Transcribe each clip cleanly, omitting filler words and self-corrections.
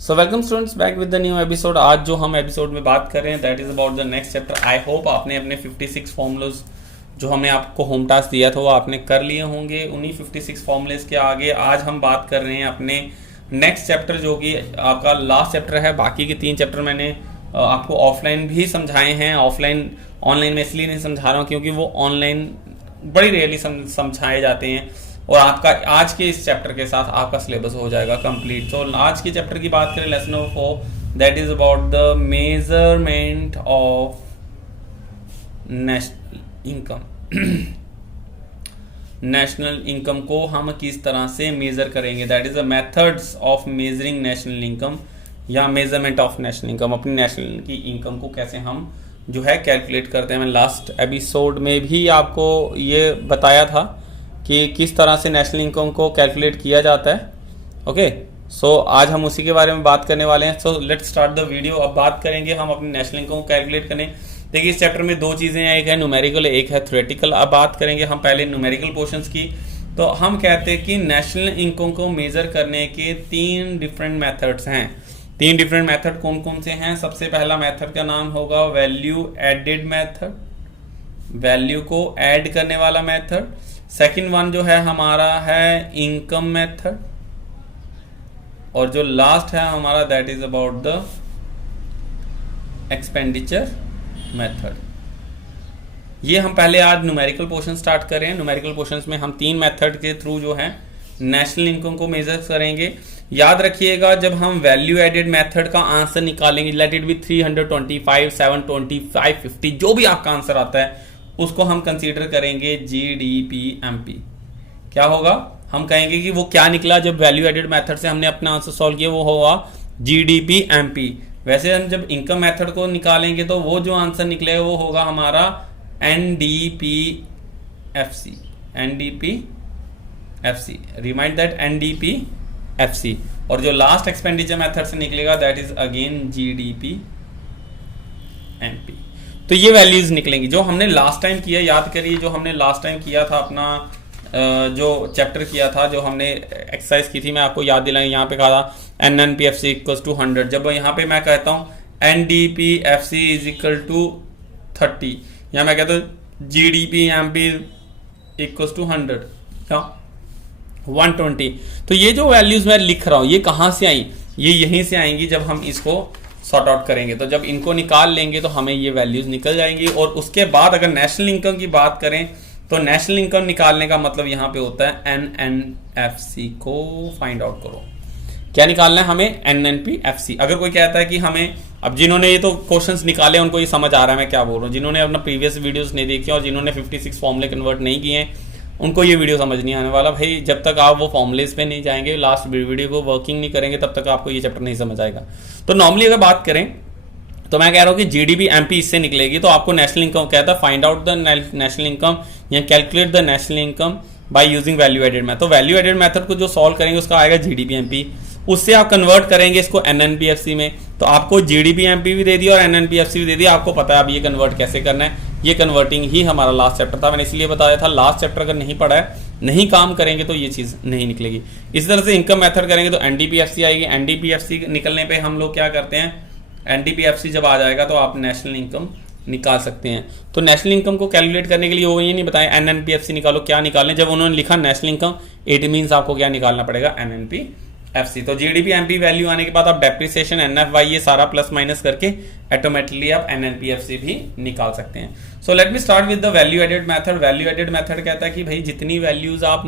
So welcome students back with the new episode. आज जो हम एपिसोड में बात कर रहे हैं that is about the next chapter. I hope आपने अपने 56 फॉर्मूलाज जो हमने आपको होम टास्क दिया था वो आपने कर लिए होंगे। उन्हीं 56 फॉर्मूलेज के आगे आज हम बात कर रहे हैं अपने नेक्स्ट चैप्टर जो कि आपका लास्ट चैप्टर है। बाकी के 3 चैप्टर मैंने आपको ऑफलाइन भी समझाए हैं। ऑनलाइन में इसलिए नहीं समझा रहा हूँ क्योंकि वो ऑनलाइन बड़ी रेयरली समझाए जाते हैं और आपका आज के इस चैप्टर के साथ आपका सिलेबस हो जाएगा कंप्लीट। तो आज के चैप्टर की बात करें lesson number 4 that is about the measurement of national income. National income को हम किस तरह से मेजर करेंगे, that is the methods of measuring national income या मेजरमेंट ऑफ नेशनल इनकम। अपनी नेशनल की इनकम को कैसे हम जो है कैलकुलेट करते हैं। मैं लास्ट एपिसोड में भी आपको ये बताया था कि किस तरह से नेशनल इनकम को कैलकुलेट किया जाता है। ओके, सो आज हम उसी के बारे में बात करने वाले हैं। So let's start the video. अब बात करेंगे हम अपनी नेशनल इनकम को कैलकुलेट करने। देखिए इस चैप्टर में 2 चीजें हैं, एक है न्यूमेरिकल, एक है थ्योरेटिकल। अब बात करेंगे हम पहले न्यूमेरिकल पोर्शंस की। तो हम कहते हैं कि नेशनल इनकम को मेजर करने के 3 डिफरेंट मेथड्स हैं। 3 डिफरेंट मेथड कौन कौन से हैं? सबसे पहला मेथड का नाम होगा वैल्यू एडेड मेथड, वैल्यू को ऐड करने वाला मेथड। सेकंड वन जो है हमारा है इनकम मेथड और जो लास्ट है हमारा that is about the expenditure method. ये हम पहले आज न्यूमेरिकल पोर्शन स्टार्ट कर रहे हैं। न्यूमेरिकल पोर्शंस में हम 3 मेथड के थ्रू जो है नेशनल इनकम को मेजर करेंगे। याद रखिएगा जब हम वैल्यू एडेड मेथड का आंसर निकालेंगे, लेट इट बी 325, 725, 50, जो भी आपका आंसर आता है उसको हम कंसीडर करेंगे GDP-MP। क्या होगा? हम कहेंगे कि वो क्या निकला जब वैल्यू एडेड मेथड से हमने अपना आंसर सॉल्व किया, वो होगा GDP-MP। वैसे हम जब इनकम मेथड को निकालेंगे तो वो जो आंसर निकलेगा वो होगा हमारा NDP-FC। NDP-FC, remind that NDP-FC। और जो लास्ट एक्सपेंडिचर मेथड से निकलेगा दैट इज अगेन GDP-MP। तो ये वैल्यूज निकलेंगी जो हमने लास्ट टाइम किया। याद करिए जो हमने लास्ट टाइम किया था अपना जो चैप्टर किया था, जो हमने एक्सरसाइज की थी, मैं आपको याद दिलाऊं। यहाँ पे कहा था NNPFC इक्वल्स टू 100। जब यहाँ पे मैं कहता हूँ NDPFC इज इक्वल टू 30 या मैं कहता हूँ GDP-MP इक्वल्स टू 100 क्या 120। तो ये जो वैल्यूज मैं लिख रहा हूँ ये कहाँ से आई? ये यहीं से आएंगी जब हम इसको सॉर्ट आउट करेंगे। तो जब इनको निकाल लेंगे तो हमें ये वैल्यूज निकल जाएंगी। और उसके बाद अगर नेशनल इनकम की बात करें तो नेशनल इनकम निकालने का मतलब यहाँ पे होता है NNFC को फाइंड आउट करो। क्या निकालना है हमें? NNPFC। अगर कोई कहता है कि हमें, अब जिन्होंने ये तो क्वेश्चंस निकाले उनको ये समझ आ रहा है मैं क्या बोल रहा हूँ। जिन्होंने अपना प्रीवियस वीडियोस नहीं देखे और जिन्होंने 56 फॉर्मूले कन्वर्ट नहीं किए उनको ये वीडियो समझ नहीं आने वाला। भाई जब तक आप वो फॉर्मूलेस पे नहीं जाएंगे, लास्ट वीडियो को वर्किंग नहीं करेंगे, तब तक आपको ये चैप्टर नहीं समझ आएगा। तो नॉर्मली अगर बात करें तो मैं कह रहा हूँ कि GDP-MP इससे निकलेगी। तो आपको नेशनल इनकम कहता है find out the national income या calculate the national income by using value added method. तो वैल्यू एडेड मेथड को जो सॉल्व करेंगे उसका आएगा GDP-MP। उससे आप कन्वर्ट करेंगे इसको NNPFC में, तो आपको GDP-MP भी दे दिया और NNPFC भी दे दिया। आपको पता है अब ये कन्वर्ट कैसे करना है। ये कन्वर्टिंग ही हमारा लास्ट चैप्टर था। मैंने इसलिए बताया था लास्ट चैप्टर अगर नहीं पढ़ा है, नहीं काम करेंगे तो ये चीज नहीं निकलेगी। इस तरह से इनकम मेथड करेंगे तो NDPFC आएगी। NDPFC निकलने पे हम लोग क्या करते हैं, NDPFC जब आ जाएगा तो आप नेशनल इनकम निकाल सकते हैं। तो नेशनल इनकम को कैलकुलेट करने के लिए वो ये नहीं बताया NNPFC निकालो, क्या निकालें। जब उन्होंने लिखा नेशनल इनकम इट मीन्स आपको क्या निकालना पड़ेगा, NNPFC। तो GDP-MP वैल्यू आने के बाद आप डेप्रिसिएशन NFY ये सारा प्लस माइनस करके ऑटोमेटिकली आप NNPFC भी निकाल सकते हैं। So let me start with the value added method. Value added method कहता है कि भाई जितनी वैल्यूज आप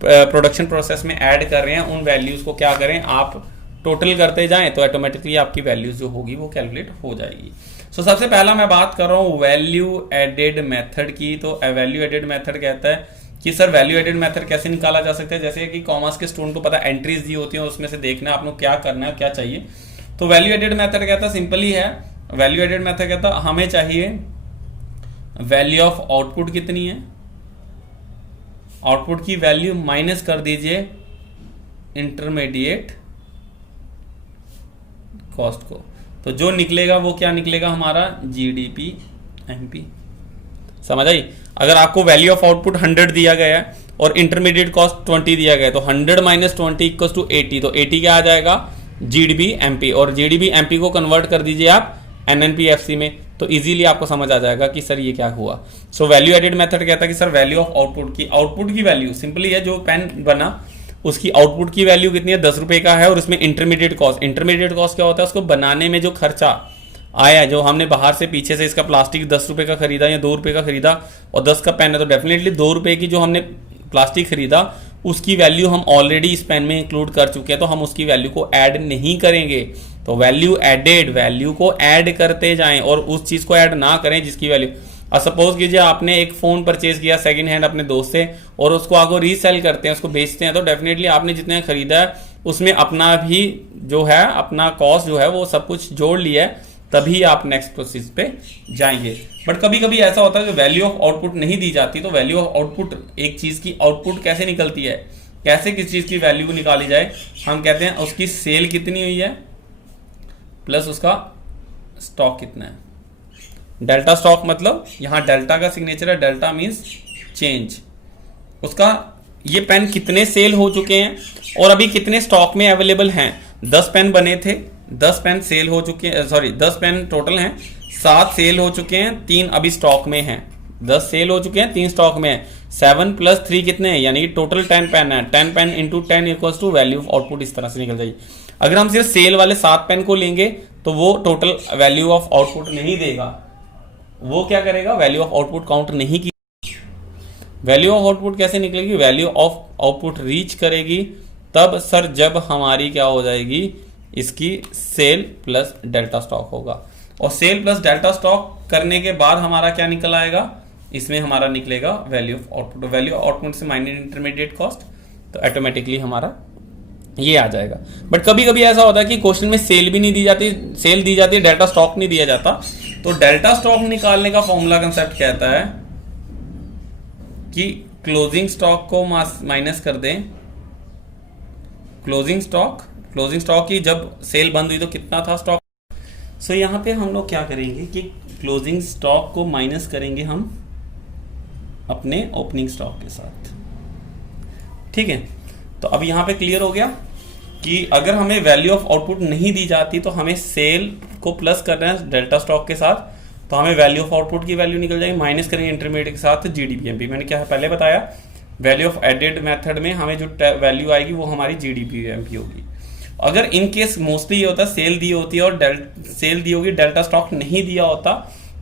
प्रोडक्शन प्रोसेस में ऐड कर रहे हैं उन वैल्यूज को क्या करें, आप टोटल करते जाएं तो ऑटोमेटिकली आपकी वैल्यूज जो होगी वो कैलकुलेट हो जाएगी। सो सबसे पहला मैं बात कर रहा हूँ वैल्यू एडेड मेथड की। तो वैल्यू एडेड मेथड कहता है कि सर वैल्यू एडेड मेथड कैसे निकाला जा सकता है। जैसे कि कॉमर्स के स्टूडेंट को पता है एंट्रीज दी होती हैं, उसमें से देखना आपको क्या करना है क्या चाहिए। तो वैल्यू एडेड मेथड कहता है सिंपल ही है। वैल्यू एडेड मेथड कहता है हमें चाहिए वैल्यू ऑफ आउटपुट कितनी है, आउटपुट की वैल्यू माइनस कर दीजिए इंटरमीडिएट कॉस्ट को। तो जो निकलेगा वो क्या निकलेगा हमारा GDP-MP। समझ आई? अगर आपको वैल्यू ऑफ आउटपुट 100 दिया गया है और इंटरमीडिएट कॉस्ट 20 दिया गया है तो 100 - 20 = 80। तो 80 क्या आ जाएगा जीडीपी एमपी, और जीडीपी एमपी को कन्वर्ट कर दीजिए आप एनएनपी एफसी में, तो इजीली आपको समझ आ जाएगा कि सर ये क्या हुआ। सो वैल्यू एडेड मेथड कहता है कि सर वैल्यू ऑफ आउटपुट की वैल्यू सिंपली है, जो पेन बना उसकी आउटपुट की वैल्यू कितनी है, 10 रुपए का है, और उसमें इंटरमीडिएट कॉस्ट क्या होता है, उसको बनाने में जो खर्चा आया, जो हमने बाहर से पीछे से इसका प्लास्टिक 10 रुपए का खरीदा या 2 रुपए का खरीदा, और 10 का पेन है तो डेफिनेटली 2 रुपए की जो हमने प्लास्टिक खरीदा उसकी वैल्यू हम ऑलरेडी इस पेन में इंक्लूड कर चुके हैं, तो हम उसकी वैल्यू को ऐड नहीं करेंगे। तो वैल्यू एडेड, वैल्यू को ऐड करते जाएं और उस चीज को ऐड ना करें जिसकी वैल्यू। और सपोज कीजिए आपने एक फोन परचेज किया सेकंड हैंड अपने दोस्त से, और उसको आगे रीसेल करते हैं, उसको बेचते हैं, तो डेफिनेटली आपने जितने खरीदा है उसमें अपना भी जो है अपना कॉस्ट जो है वो सब कुछ जोड़ लिया है, तभी आप नेक्स्ट प्रोसेस पे जाएंगे। बट कभी कभी ऐसा होता है कि वैल्यू ऑफ आउटपुट नहीं दी जाती, तो वैल्यू ऑफ आउटपुट, एक चीज की आउटपुट कैसे निकलती है, कैसे किस चीज की वैल्यू निकाली जाए, हम कहते हैं उसकी सेल कितनी हुई है प्लस उसका स्टॉक कितना है। डेल्टा स्टॉक मतलब यहां डेल्टा का सिग्नेचर है, डेल्टा मींस चेंज, उसका ये पेन कितने सेल हो चुके हैं और अभी कितने स्टॉक में अवेलेबल हैं। 10 पेन बने थे, 10 पेन सेल हो चुके हैं, सॉरी 10 पेन टोटल हैं, 7 सेल हो चुके हैं, 3 अभी स्टॉक में हैं। 10 सेल हो चुके हैं, 3 स्टॉक में है। 7 + 3 कितने हैं, यानी कि टोटल 10 पेन है। 10 pen into 10 equals to value of output, इस तरह से निकल जाएगी। अगर हम सिर्फ सेल वाले 7 पेन को लेंगे तो वो टोटल वैल्यू ऑफ आउटपुट नहीं देगा, वो क्या करेगा, वैल्यू ऑफ आउटपुट काउंट नहीं की। वैल्यू ऑफ आउटपुट कैसे निकलेगी, वैल्यू ऑफ आउटपुट रीच करेगी तब सर जब हमारी क्या हो जाएगी, इसकी सेल प्लस डेल्टा स्टॉक होगा। और सेल प्लस डेल्टा स्टॉक करने के बाद हमारा क्या निकल आएगा, इसमें हमारा निकलेगा value of output. Value of output से माइनस इंटरमीडिएट कॉस्ट, तो ऑटोमेटिकली हमारा ये आ जाएगा। बट कभी कभी ऐसा होता है कि क्वेश्चन में सेल भी नहीं दी जाती, सेल दी जाती है, डेल्टा स्टॉक नहीं दिया जाता। तो डेल्टा स्टॉक निकालने का फॉर्मूला कंसेप्ट कहता है कि क्लोजिंग स्टॉक को माइनस कर दें, क्लोजिंग स्टॉक की जब सेल बंद हुई तो कितना था स्टॉक। सो यहां पे हम लोग क्या करेंगे कि क्लोजिंग स्टॉक को माइनस करेंगे हम अपने ओपनिंग स्टॉक के साथ, ठीक है। तो अब यहां पे क्लियर हो गया कि अगर हमें वैल्यू ऑफ आउटपुट नहीं दी जाती तो हमें सेल को प्लस करना है डेल्टा स्टॉक के साथ, तो हमें वैल्यू ऑफ आउटपुट की वैल्यू निकल जाएगी, माइनस करेंगे इंटरमीडिएट के साथ जीडीपीएमपी। मैंने क्या पहले बताया, वैल्यू ऑफ एडेड मेथड में हमें जो वैल्यू आएगी वो हमारी जीडीपीएमपी होगी। अगर इन केस मोस्टली ये होता है सेल दी होती है और सेल दी होगी, डेल्टा स्टॉक नहीं दिया होता,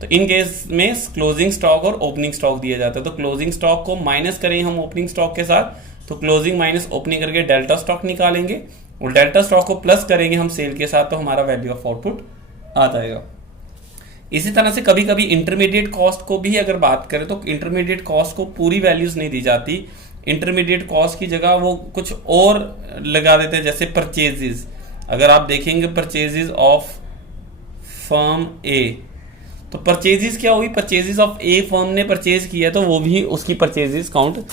तो इन केस में क्लोजिंग स्टॉक और ओपनिंग स्टॉक दिया जाता है। तो क्लोजिंग स्टॉक को माइनस करेंगे हम ओपनिंग स्टॉक के साथ, तो क्लोजिंग माइनस ओपनिंग करके डेल्टा स्टॉक निकालेंगे, और डेल्टा स्टॉक को प्लस करेंगे हम सेल के साथ, तो हमारा वैल्यू ऑफ आउटपुट आ जाएगा। इसी तरह से कभी कभी इंटरमीडिएट कॉस्ट को भी अगर बात करें तो इंटरमीडिएट कॉस्ट को पूरी वैल्यूज नहीं दी जाती, इंटरमीडिएट कॉस्ट की जगह वो कुछ और लगा देते हैं, जैसे परचेजेस। अगर आप देखेंगे परचेजेस ऑफ फर्म ए, तो परचेजेस क्या हुई, परचेजेस ऑफ ए फर्म ने परचेज किया तो वो भी उसकी परचेजेस काउंट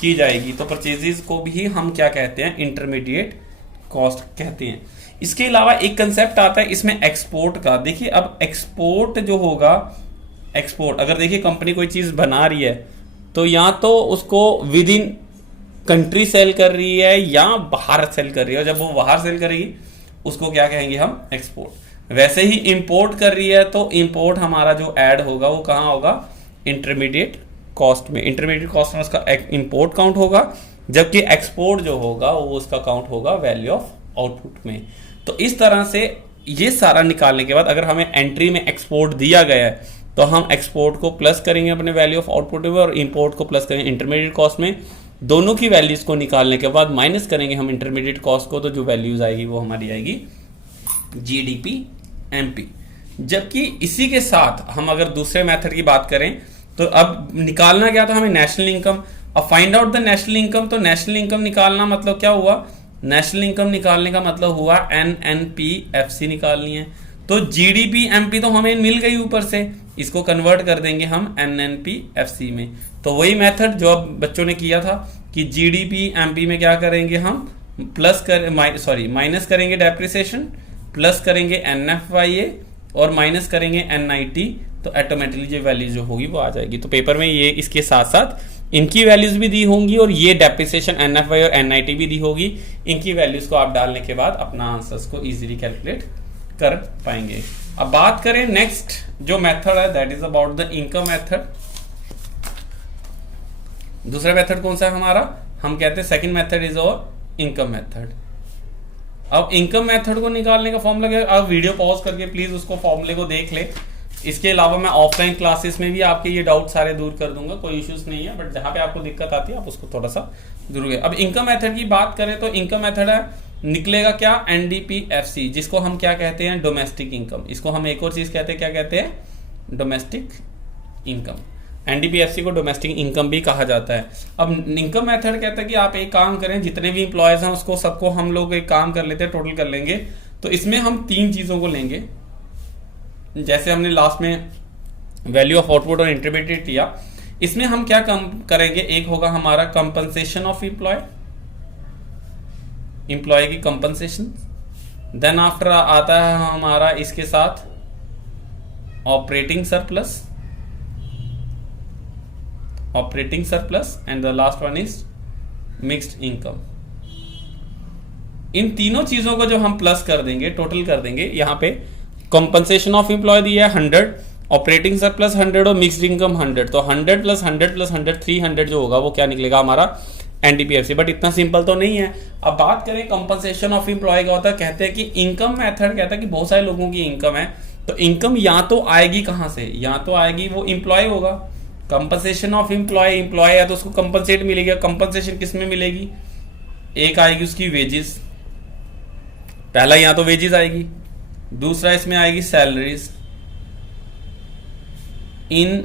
की जाएगी। तो परचेजेस को भी हम क्या कहते हैं, इंटरमीडिएट कॉस्ट कहते हैं। इसके अलावा एक कंसेप्ट आता है इसमें एक्सपोर्ट का। देखिए अब एक्सपोर्ट जो होगा, एक्सपोर्ट अगर देखिए कंपनी कोई चीज बना रही है तो या तो उसको विद इन कंट्री सेल कर रही है या बाहर सेल कर रही है, और जब वो बाहर सेल करेगी उसको क्या कहेंगे हम, एक्सपोर्ट। वैसे ही इंपोर्ट कर रही है तो इंपोर्ट हमारा जो ऐड होगा वो कहाँ होगा, इंटरमीडिएट कॉस्ट में। इंटरमीडिएट कॉस्ट में उसका इंपोर्ट काउंट होगा, जबकि एक्सपोर्ट जो होगा वो उसका काउंट होगा वैल्यू ऑफ आउटपुट में। तो इस तरह से ये सारा निकालने के बाद अगर हमें एंट्री में एक्सपोर्ट दिया गया है तो हम एक्सपोर्ट को प्लस करेंगे अपने वैल्यू ऑफ आउटपुट में, और इंपोर्ट को प्लस करेंगे इंटरमीडिएट कॉस्ट में। दोनों की वैल्यूज को निकालने के बाद माइनस करेंगे हम इंटरमीडिएट कॉस्ट को, तो जो वैल्यूज आएगी वो हमारी आएगी जीडीपी एमपी। जबकि इसी के साथ हम अगर दूसरे मेथड की बात करें तो अब निकालना क्या था हमें, नेशनल इनकम। अब find out the national income, तो नेशनल इनकम निकालना मतलब क्या हुआ, नेशनल इनकम निकालने का मतलब हुआ एनएनपीएफसी निकालनी है। तो जीडीपी एमपी तो हमें मिल गई ऊपर से, इसको कन्वर्ट कर देंगे हम एनएनपीएफसी में। तो वही मेथड जो अब बच्चों ने किया था कि जीडीपी एमपी में क्या करेंगे हम, प्लस माइनस करेंगे डेप्रिसिएशन, प्लस करेंगे एनएफवाईए और माइनस करेंगे एनआईटी, तो ऑटोमेटिकली जो वैल्यू जो होगी वो आ जाएगी। तो पेपर में ये इसके साथ साथ इनकी वैल्यूज भी दी होंगी और ये डेप्रिसिएशन NFI और NIT भी दी होगी। इनकी वैल्यूज को आप डालने के बाद अपना आंसर्स को इजीली कैलकुलेट कर पाएंगे। अब बात करें नेक्स्ट जो मेथड है, that is about the income method. दूसरा मेथड कौन सा है हमारा, हम कहते हैं second method is our income method. अब इनकम मेथड को निकालने का फॉर्मूला, आप वीडियो पॉज करके प्लीज उसको फॉर्मूले को देख ले। इसके अलावा मैं ऑफलाइन क्लासेस में भी आपके ये डाउट सारे दूर कर दूंगा, कोई इश्यूज नहीं है, बट जहां पे आपको दिक्कत आती है आप उसको थोड़ा सा जरूर। अब इनकम मेथड की बात करें तो इनकम मेथड है, निकलेगा क्या, NDPFC, जिसको हम क्या कहते हैं, डोमेस्टिक इनकम। इसको हम एक और चीज कहते हैं, क्या कहते हैं, डोमेस्टिक इनकम। NDPFC को डोमेस्टिक इनकम भी कहा जाता है। अब इनकम मेथड कहता है कि आप एक काम करें, जितने भी इंप्लॉयज हैं उसको सबको हम लोग एक काम कर लेते हैं, टोटल कर लेंगे। तो इसमें हम 3 चीजों को लेंगे, जैसे हमने लास्ट में वैल्यू ऑफ आउटपुट और इंटरमीडिएट किया। इसमें हम क्या कम करेंगे, एक होगा हमारा कंपनसेशन ऑफ एम्प्लॉय की कंपनसेशन। देन आफ्टर आता है हमारा इसके साथ operating surplus and the last one is mixed income. इन तीनों चीजों को जो हम प्लस कर देंगे, टोटल कर देंगे, यहां पे कंपनसेशन ऑफ एम्प्लॉय दिया है 100, ऑपरेटिंग सरप्लस 100 और मिक्स्ड इनकम 100। तो 100 प्लस 100 प्लस 100 300 जो होगा वो क्या निकलेगा हमारा, NDPFC। बट इतना सिंपल तो नहीं है। अब बात करें कंपनसेशन ऑफ एम्प्लॉय का होता है, कहते हैं कि इनकम मेथड कहता है कि बहुत सारे लोगों की इनकम है, तो इनकम या तो आएगी कहां से, या तो आएगी वो एम्प्लॉय होगा। कंपनसेशन ऑफ एम्प्लॉय है तो उसको कंपनसेट मिलेगा। कंपनसेशन किस में मिलेगी, एक आएगी उसकी वेजेस, पहला या तो वेजेस आएगी, दूसरा इसमें आएगी सैलरीज इन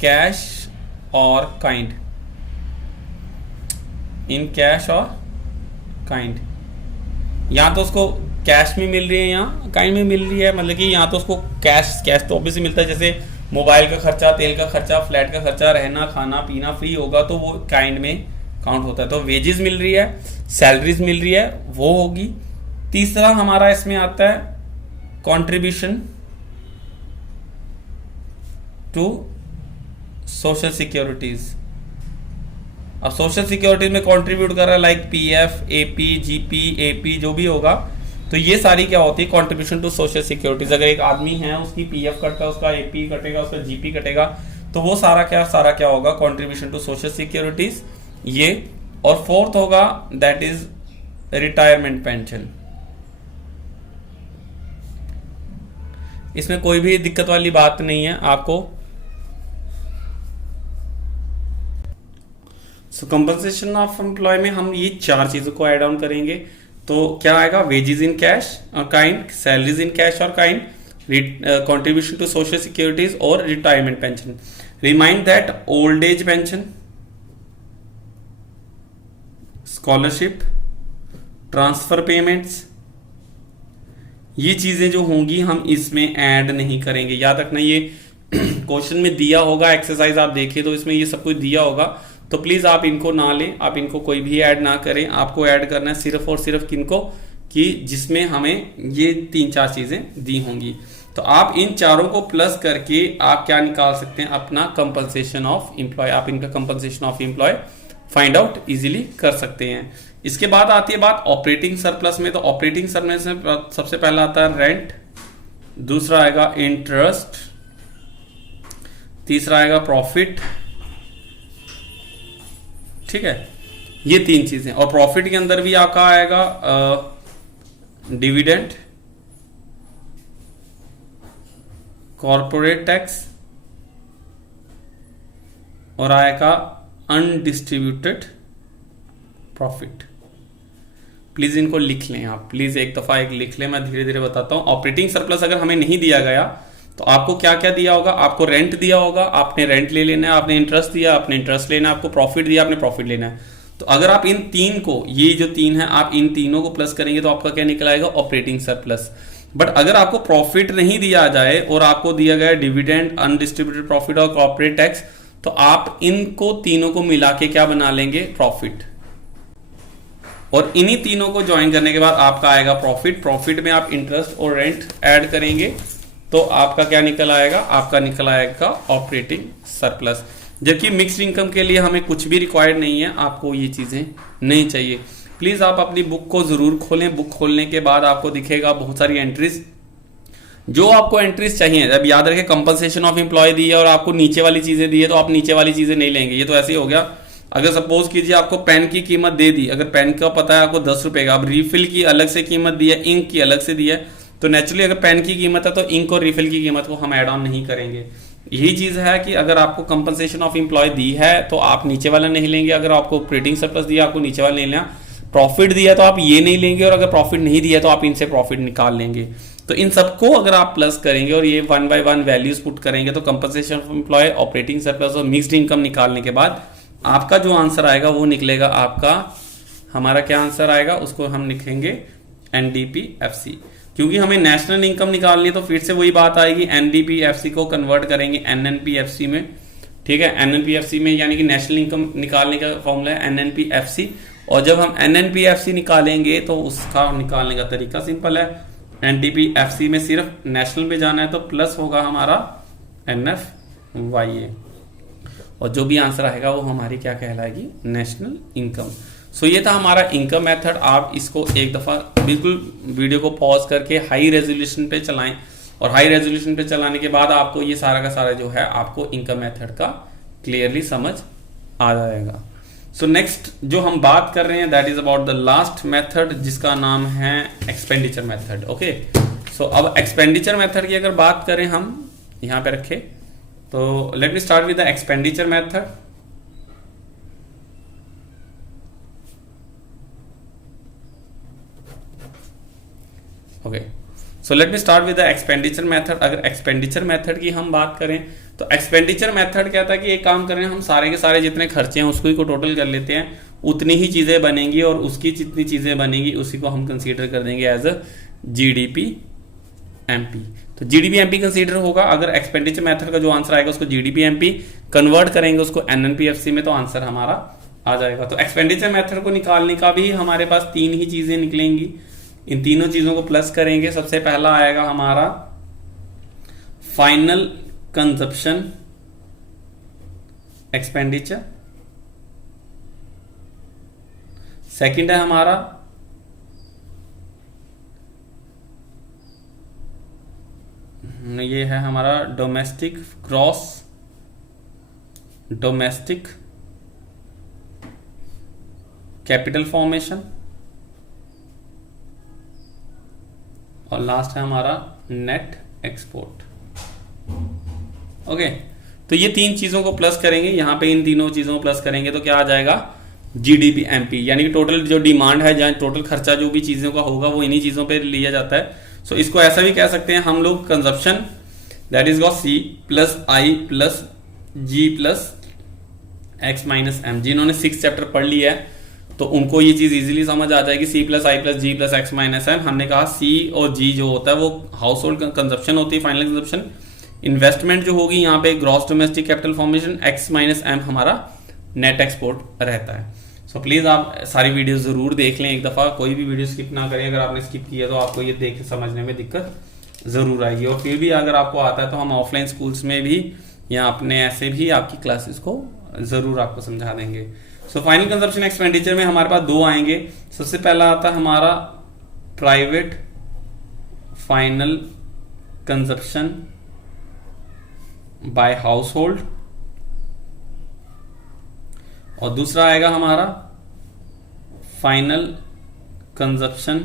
कैश और काइंड, इन कैश और काइंड। या तो उसको कैश में मिल रही है या काइंड में मिल रही है, मतलब कि या तो उसको कैश तो ऑब्वियसली मिलता है, जैसे मोबाइल का खर्चा, तेल का खर्चा, फ्लैट का खर्चा, रहना खाना पीना फ्री होगा तो वो काइंड में काउंट होता है। तो वेजेस मिल रही है, सैलरीज मिल रही है, वो होगी। तीसरा हमारा इसमें आता है कंट्रीब्यूशन टू सोशल सिक्योरिटीज। अब सोशल सिक्योरिटी में कंट्रीब्यूट कर रहा है like PF, AP, GP, AP जो भी होगा, तो ये सारी क्या होती है, कंट्रीब्यूशन टू सोशल सिक्योरिटीज। अगर एक आदमी है उसकी PF कटता है, उसका AP कटेगा, उसका GP कटेगा, तो वो सारा क्या होगा, कंट्रीब्यूशन टू सोशल सिक्योरिटीज ये। और फोर्थ होगा दैट इज रिटायरमेंट पेंशन। इसमें कोई भी दिक्कत वाली बात नहीं है आपको। सो कंपनसेशन ऑफ एम्प्लॉय में हम ये 4 चीजों को ऐड ऑन करेंगे, तो क्या आएगा, वेजेस इन कैश और काइंड, सैलरीज इन कैश और kind, contribution to social securities और retirement pension. Remind that old age pension, scholarship, transfer payments, ये चीजें जो होंगी हम इसमें ऐड नहीं करेंगे। याद रखना, ये क्वेश्चन में दिया होगा, एक्सरसाइज आप देखिए तो इसमें ये सब कुछ दिया होगा, तो प्लीज आप इनको ना लें, आप इनको कोई भी ऐड ना करें। आपको ऐड करना है सिर्फ और सिर्फ किनको, कि जिसमें हमें ये 3-4 चीजें दी होंगी। तो आप इन चारों को प्लस करके आप क्या निकाल सकते हैं, अपना कंपनसेशन ऑफ एम्प्लॉय। आप इनका compensation of employee find out easily कर सकते हैं। इसके बाद आती है बात ऑपरेटिंग सरप्लस में। तो ऑपरेटिंग सरप्लस में सबसे पहला आता है रेंट, दूसरा आएगा इंटरेस्ट, तीसरा आएगा प्रॉफिट, ठीक है, ये 3 चीजें। और प्रॉफिट के अंदर भी आपका आएगा डिविडेंड, कॉर्पोरेट टैक्स और आएगा अनडिस्ट्रीब्यूटेड प्रॉफिट। प्लीज इनको लिख लें आप, प्लीज एक दफा एक लिख लें, मैं धीरे धीरे बताता हूं। ऑपरेटिंग सरप्लस अगर हमें नहीं दिया गया तो आपको क्या क्या दिया होगा, आपको रेंट दिया होगा, आपने रेंट ले लेना है, आपने इंटरेस्ट दिया, आपने इंटरेस्ट लेना है, आपको प्रॉफिट दिया, आपने प्रॉफिट लेना है। तो अगर आप इन 3 को, ये जो 3 है, आप इन तीनों को प्लस करेंगे तो आपका क्या निकल आएगा, ऑपरेटिंग सरप्लस। बट अगर आपको प्रॉफिट नहीं दिया जाए और आपको दिया गया डिविडेंड, अनडिस्ट्रीब्यूटेड प्रॉफिट और कॉर्पोरेट टैक्स, तो आप इनको तीनों को मिला के क्या बना लेंगे, प्रॉफिट। और इन्हीं तीनों को ज्वाइन करने के बाद आपका आएगा प्रॉफिट। प्रॉफिट में आप इंटरेस्ट और रेंट ऐड करेंगे तो आपका क्या निकल आएगा, आपका निकल आएगा ऑपरेटिंग सरप्लस। जबकि मिक्स्ड इनकम के लिए हमें कुछ भी रिक्वायर्ड नहीं है, आपको ये चीजें नहीं चाहिए। प्लीज आप अपनी बुक को जरूर खोलें। बुक खोलने के बाद आपको दिखेगा बहुत सारी एंट्रीज, जो आपको एंट्रीज चाहिए। अब याद रखें कंपनसेशन ऑफ एम्प्लॉय दी है और आपको नीचे वाली चीजें दी है, तो आप नीचे वाली चीजें नहीं लेंगे। ये तो ऐसे ही हो गया। अगर सपोज कीजिए आपको पेन की कीमत दे दी, अगर पेन का पता है आपको 10 रुपए का, अब रिफिल की अलग से कीमत दी है, इंक की अलग से दी है, तो नेचुरली अगर पेन की कीमत है तो इंक और रिफिल की कीमत को हम ऐड ऑन नहीं करेंगे। यही चीज है कि अगर आपको कंपनसेशन ऑफ एम्प्लॉय दी है तो आप नीचे वाला नहीं लेंगे, अगर आपको ऑपरेटिंग सरप्लस दिया आपको नीचे वाला नहीं लेना, प्रॉफिट दिया तो आप ये नहीं लेंगे, और अगर प्रॉफिट नहीं दिया तो आप इनसे प्रॉफिट निकाल लेंगे। तो इन सबको अगर आप प्लस करेंगे और ये 1 by 1 वैल्यूज पुट करेंगे तो compensation of employee, operating surplus और मिक्स्ड इनकम निकालने के बाद आपका जो आंसर आएगा वो निकलेगा आपका, हमारा क्या आंसर आएगा उसको हम लिखेंगे एनडीपीएफसी। क्योंकि हमें नेशनल इनकम निकालनी है तो फिर से वही बात आएगी, एनडीपीएफसी को कन्वर्ट करेंगे एनएनपीएफसी में। ठीक है, एनएनपीएफसी में यानी कि नेशनल इनकम निकालने का फॉर्मूला है एनएनपीएफसी। और जब हम एनएनपीएफसी निकालेंगे तो उसका निकालने का तरीका सिंपल है, एनडीपीएफसी में सिर्फ नेशनल में जाना है तो प्लस होगा हमारा एनएफवाईए, और जो भी आंसर आएगा वो हमारी क्या कहलाएगी, नेशनल इनकम। सो ये था हमारा इनकम मेथड। आप इसको एक दफा बिल्कुल वीडियो को पॉज करके हाई रेजोल्यूशन पे चलाएं, और हाई रेजोल्यूशन पे चलाने के बाद आपको ये सारा का सारा जो है आपको इनकम मेथड का क्लियरली समझ आ जाएगा। सो नेक्स्ट जो हम बात कर रहे हैं that is about the last method, जिसका नाम है एक्सपेंडिचर मेथड। ओके, सो अब एक्सपेंडिचर मेथड की अगर बात करें हम यहां पे रखें, तो late me start with the expenditure method. Okay, so let me start with the expenditure method. अगर एक्सपेंडिचर मेथड की हम बात करें तो एक्सपेंडिचर मेथड क्या था कि एक काम करें, हम सारे के सारे जितने खर्चे हैं उसको ही को टोटल कर लेते हैं, उतनी ही चीजें बनेंगी और उसकी जितनी चीजें बनेंगी उसी को हम कंसीडर कर देंगे एज अ जीडीपी एमपी। तो जीडीपी एमपी कंसीडर होगा। अगर एक्सपेंडिचर मेथड का जो आंसर आएगा उसको जीडीपी एमपी कन्वर्ट करेंगे उसको एनएनपीएफसी में, तो आंसर हमारा आ जाएगा। तो एक्सपेंडिचर मेथड को निकालने का भी हमारे पास 3 ही चीजें निकलेंगी। इन तीनों चीजों को प्लस करेंगे। सबसे पहला आएगा हमारा फाइनल कंजप्शन एक्सपेंडिचर, सेकंड है हमारा ये है हमारा domestic gross domestic capital formation, और लास्ट है हमारा नेट एक्सपोर्ट। ओके, तो ये 3 चीजों को प्लस करेंगे, यहां पे इन तीनों चीजों को प्लस करेंगे तो क्या आ जाएगा, जीडीपी एमपी, यानी कि टोटल जो डिमांड है, जहां टोटल खर्चा जो भी चीजों का होगा वो इन्हीं चीजों पे लिया जाता है। सो इसको ऐसा भी कह सकते हैं हम लोग, consumption that is got C plus I plus G plus X minus M. जिन्होंने 6 चैप्टर पढ़ लिया है तो उनको ये चीज इजीली समझ आ जाएगी। सी plus I plus G plus X minus M, हमने कहा सी और जी जो होता है वो हाउस होल्ड कंजप्शन होती है, फाइनल कंजप्शन। इन्वेस्टमेंट जो होगी यहाँ पे gross domestic capital formation, X minus M हमारा नेट एक्सपोर्ट रहता है। सो प्लीज आप सारी वीडियो जरूर देख लें एक दफा, कोई भी वीडियो स्किप ना करें। अगर आपने स्किप किया तो आपको ये देख समझने में दिक्कत जरूर आएगी, और फिर भी अगर आपको आता है तो हम ऑफलाइन स्कूल्स में भी या अपने ऐसे भी आपकी क्लासेस को जरूर आपको समझा देंगे। सो फाइनल कंजप्शन एक्सपेंडिचर में हमारे पास 2 आएंगे। सबसे पहला आता है हमारा private final consumption by household, और दूसरा आएगा हमारा final consumption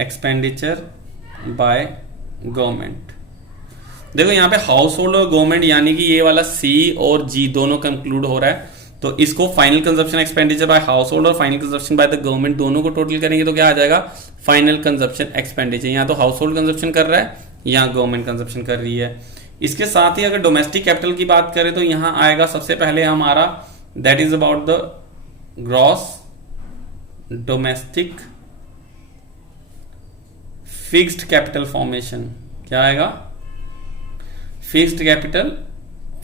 expenditure by government. देखो यहाँ पे हाउस होल्ड और गवर्नमेंट यानी कि ये वाला सी और जी दोनों कंक्लूड हो रहा है, तो इसको final consumption expenditure by household और final consumption by the government दोनों को टोटल करेंगे तो क्या आ जाएगा, फाइनल कंजप्शन एक्सपेंडिचर। यहाँ तो हाउस होल्ड कंजप्शन कर रहा है, यहाँ गवर्नमेंट कंजप्शन कर रही है। इसके साथ ही अगर डोमेस्टिक कैपिटल की बात करें तो यहां आएगा सबसे पहले हमारा that is about the gross domestic fixed capital formation. क्या आएगा, फिक्स्ड कैपिटल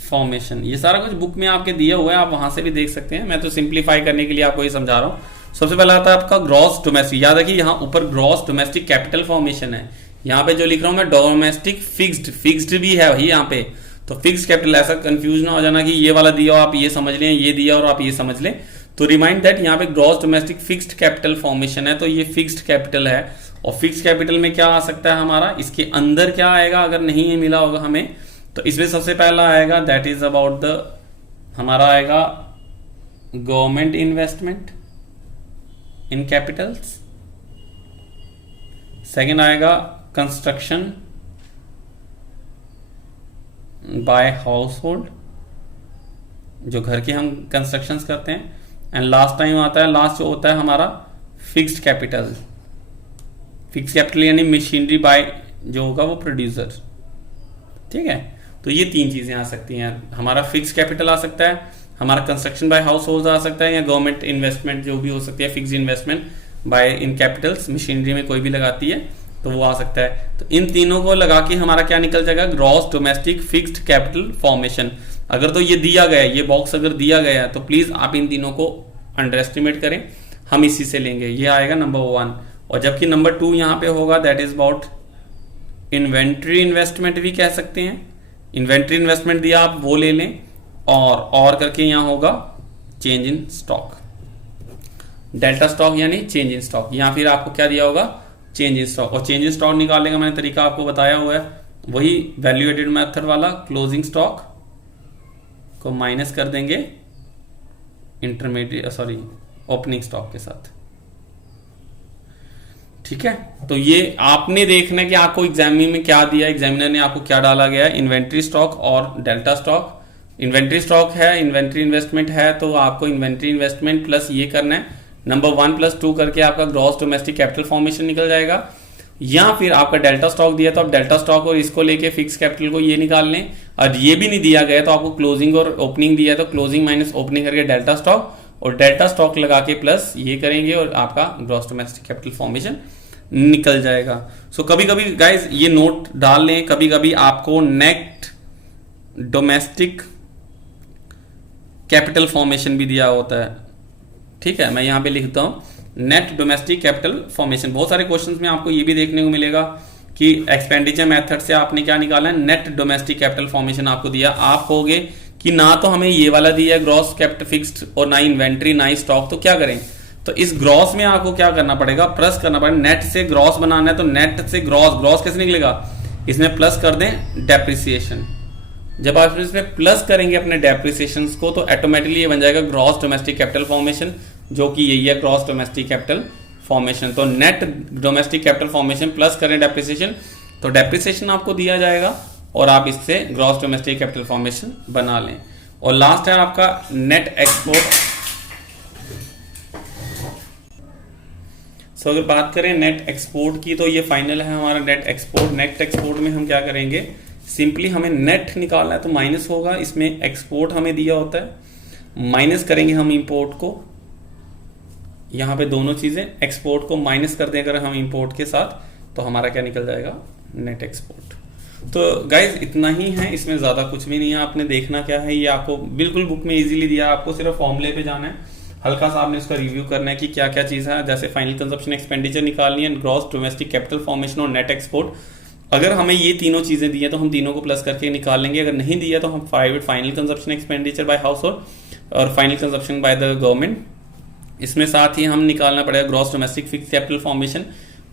फॉर्मेशन। ये सारा कुछ बुक में आपके दिया हुआ है, आप वहां से भी देख सकते हैं, मैं तो सिंप्लीफाई करने के लिए आपको ये समझा रहा हूं। सबसे पहला आता है आपका ग्रॉस डोमेस्टिक, याद रखिए यहां ऊपर ग्रॉस डोमेस्टिक कैपिटल फॉर्मेशन है, यहाँ पे जो लिख रहा हूं मैं डोमेस्टिक फिक्स्ड, फिक्स्ड भी है वही यहाँ पे, तो फिक्स कैपिटल, ऐसा कंफ्यूज ना हो जाना कि ये वाला दिया आप ये समझ लें, ये दिया और आप ये समझ लें। तो रिमाइंड दैट यहाँ पे gross domestic fixed capital formation है, तो ये फिक्स्ड कैपिटल है। और फिक्स्ड कैपिटल में क्या आ सकता है हमारा, इसके अंदर क्या आएगा अगर नहीं ये मिला होगा हमें, तो इसमें सबसे पहला आएगा दैट इज अबाउट द, हमारा आएगा गवर्नमेंट इन्वेस्टमेंट इन कैपिटल्स। सेकेंड आएगा कंस्ट्रक्शन बाय हाउस होल्ड, जो घर के हम कंस्ट्रक्शंस करते हैं। एंड लास्ट टाइम आता है, लास्ट जो होता है हमारा फिक्स्ड कैपिटल। फिक्स्ड कैपिटल यानी मशीनरी बाय जो होगा वो प्रोड्यूसर, ठीक है। तो ये तीन चीजें आ सकती हैं, हमारा फिक्स्ड कैपिटल आ सकता है, हमारा कंस्ट्रक्शन बाय हाउस होल्ड आ सकता है, या गवर्नमेंट इन्वेस्टमेंट जो भी हो सकती है, fixed investment by in Capitals, machinery में कोई भी लगाती है तो वो आ सकता है। तो इन तीनों को लगा के हमारा क्या निकल जाएगा, gross domestic fixed capital formation. अगर तो ये दिया गया है, ये बॉक्स अगर दिया गया है, तो प्लीज आप इन तीनों को अंडर एस्टिमेट करें, हम इसी से लेंगे, ये आएगा नंबर 1। और जबकि नंबर 2 यहाँ पे होगा that is about inventory investment भी कह सकते हैं। इन्वेंट्री इन्वेस्टमेंट दिया आप वो ले लें, और करके यहाँ होगा change in stock, delta stock यानी चेंज इन स्टॉक, या फिर आपको क्या दिया होगा चेंज इन स्टॉक। और चेंज इन स्टॉक निकालने का मैंने तरीका आपको बताया हुआ है, वही वैल्यू एडेड मेथड वाला, क्लोजिंग स्टॉक को माइनस कर देंगे इंटरमीडिएट ओपनिंग स्टॉक के साथ, ठीक है। तो ये आपने देखना है कि आपको एग्जाम में क्या दिया, एग्जामिनर ने आपको क्या डाला गया है, इन्वेंट्री स्टॉक और डेल्टा स्टॉक। इन्वेंट्री स्टॉक है, इन्वेंट्री इन्वेस्टमेंट है, तो आपको इन्वेंट्री इन्वेस्टमेंट प्लस ये करना है, नंबर 1 + 2 करके आपका ग्रॉस डोमेस्टिक कैपिटल फॉर्मेशन निकल जाएगा। या फिर आपका डेल्टा स्टॉक दिया तो आप डेल्टा स्टॉक और इसको लेके फिक्स कैपिटल को ये निकाल लें, और ये भी नहीं दिया गया तो आपको क्लोजिंग और ओपनिंग दिया है तो क्लोजिंग माइनस ओपनिंग करके डेल्टा स्टॉक, और डेल्टा स्टॉक लगा के प्लस ये करेंगे और आपका ग्रॉस डोमेस्टिक कैपिटल फॉर्मेशन निकल जाएगा। सो कभी कभी गाइज ये नोट डाल लें, कभी कभी आपको नेट डोमेस्टिक कैपिटल फॉर्मेशन भी दिया होता है, ठीक है। मैं यहां पे लिखता हूं नेट डोमेस्टिक कैपिटल फॉर्मेशन। बहुत सारे क्वेश्चंस में आपको ये भी देखने को मिलेगा कि एक्सपेंडिचर मेथड से आपने क्या निकाला है, नेट डोमेस्टिक कैपिटल फॉर्मेशन आपको दिया। आप कहोगे कि ना तो हमें ये वाला दिया है ग्रॉस कैपिटल फिक्स्ड, और ना इन्वेंट्री ना ही स्टॉक, तो क्या करें। तो इस ग्रॉस में आपको क्या करना पड़ेगा, प्लस करना पड़ेगा। नेट से ग्रॉस बनाना है तो नेट से ग्रॉस कैसे निकलेगा, इसमें प्लस कर दें डेप्रिसिएशन। जब आप इसमें प्लस करेंगे अपने डेप्रिसिएशन को तो ऑटोमेटिकली ये बन जाएगा ग्रॉस डोमेस्टिक कैपिटल फॉर्मेशन, जो कि यही है ग्रॉस डोमेस्टिक कैपिटल फॉर्मेशन। तो net domestic capital formation plus करें डेप्रिसिएशन, तो डेप्रिसिएशन आपको दिया जाएगा और आप इससे ग्रॉस डोमेस्टिक कैपिटल फॉर्मेशन बना लें। और लास्ट है आपका नेट एक्सपोर्ट। सो अगर बात करें नेट एक्सपोर्ट की तो ये फाइनल है हमारा नेट एक्सपोर्ट। नेट एक्सपोर्ट में हम क्या करेंगे, सिंपली हमें नेट निकालना है तो माइनस होगा, इसमें एक्सपोर्ट हमें दिया होता है, माइनस करेंगे हम इंपोर्ट को, यहां पे दोनों चीजें, एक्सपोर्ट को माइनस कर दें अगर हम इंपोर्ट के साथ, तो हमारा क्या निकल जाएगा नेट एक्सपोर्ट। तो गाइज इतना ही है, इसमें ज्यादा कुछ भी नहीं है। आपने देखना क्या है, ये आपको बिल्कुल बुक में इजीली दिया है, आपको सिर्फ फॉर्मूले पे जाना है, हल्का सा आपने उसका रिव्यू करना है कि क्या क्या चीज है, जैसे फाइनल कंजप्शन एक्सपेंडिचर निकालनी है, ग्रॉस डोमेस्टिक कैपिटल फॉर्मेशन और नेट एक्सपोर्ट। अगर हमें ये तीनों चीजें दी है तो हम तीनों को प्लस करके निकाल लेंगे, अगर नहीं दिया तो हम final consumption expenditure by household और final consumption by the government, इसमें साथ ही हम निकालना पड़ेगा gross domestic fixed capital formation,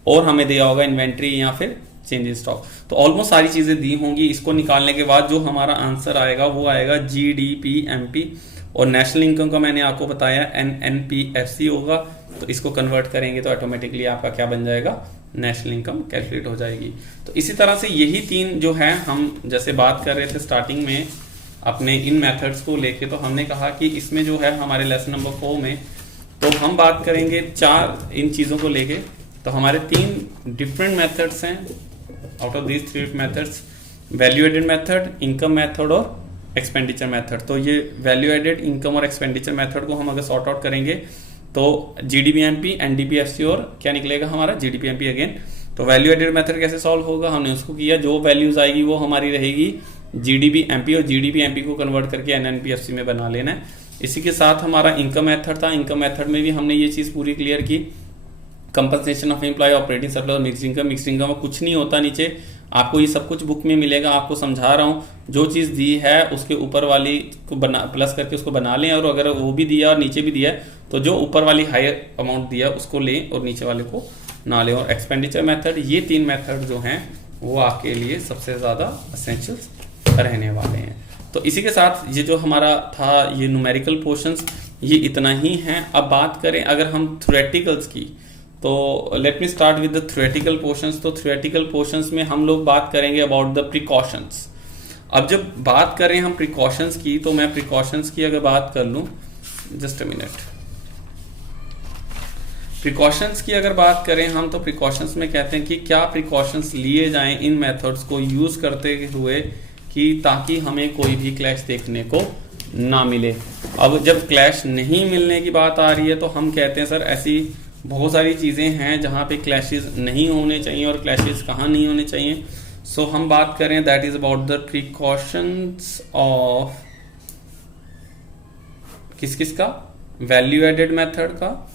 और हमें दिया होगा इन्वेंट्री या फिर चेंज इन स्टॉक। तो ऑलमोस्ट सारी चीजें दी होंगी। इसको निकालने के बाद जो हमारा आंसर आएगा वो आएगा GDP MP, और नेशनल इनकम का मैंने आपको बताया NNPFC होगा, तो इसको कन्वर्ट करेंगे तो ऑटोमेटिकली आपका क्या बन जाएगा, नेशनल इनकम कैलकुलेट हो जाएगी। तो इसी तरह से यही तीन जो है, हम जैसे बात कर रहे थे स्टार्टिंग में अपने इन मेथड्स को लेके, तो हमने कहा कि इसमें जो है हमारे लेसन नंबर 4 में तो हम बात करेंगे 4 इन चीजों को लेके। तो हमारे 3 डिफरेंट मेथड्स हैं, out of these 3 methods, value added method, income method और एक्सपेंडिचर मेथड। तो ये वैल्यू एडेड, इनकम और एक्सपेंडिचर मेथड को हम अगर सॉर्ट आउट करेंगे तो GDP MP NDPFC और क्या निकलेगा हमारा GDP MP अगेन। तो वैल्यू एडेड मेथड कैसे सॉल्व होगा, हमने उसको किया, जो वैल्यूज आएगी वो हमारी रहेगी GDP MP, और GDP MP को कन्वर्ट करके NNPFC में बना लेना है। इसी के साथ हमारा इनकम मेथड था, इनकम मेथड में भी हमने ये चीज पूरी क्लियर की compensation of employee, operating surplus, mixing income में कुछ नहीं होता नीचे, आपको ये सब कुछ बुक में मिलेगा। आपको समझा रहा हूँ, जो चीज़ दी है उसके ऊपर वाली को बना प्लस करके उसको बना लें, और अगर वो भी दिया और नीचे भी दिया है तो जो ऊपर वाली हायर अमाउंट दिया उसको लें और नीचे वाले को ना लें। और एक्सपेंडिचर मेथड, ये 3 मेथड जो हैं वो आपके लिए सबसे ज़्यादा एसेंशियल्स रहने वाले हैं। तो इसी के साथ ये जो हमारा था ये न्यूमेरिकल पोर्शंस, ये इतना ही है। अब बात करें अगर हम थ्योरेटिकल्स की, तो late me start with the theoretical portions. तो थ्योरेटिकल पोर्शंस में हम लोग बात करेंगे अबाउट द प्रिकॉशंस। अब जब बात करें हम प्रिकॉशंस की, तो मैं प्रिकॉशंस की अगर बात कर लूं, जस्ट अ मिनट, प्रिकॉशंस की अगर बात करें हम, तो प्रिकॉशंस में कहते हैं कि क्या प्रिकॉशंस लिए जाएं इन मेथड्स को यूज करते हुए कि ताकि हमें कोई भी क्लैश देखने को ना मिले। अब जब क्लैश नहीं मिलने की बात आ रही है तो हम कहते हैं सर ऐसी बहुत सारी चीज़ें हैं जहाँ पे क्लैशेस नहीं होने चाहिए, और क्लैशेस कहाँ नहीं होने चाहिए। सो हम बात करें that is about the precautions of किस का, वैल्यू एडेड मेथड का,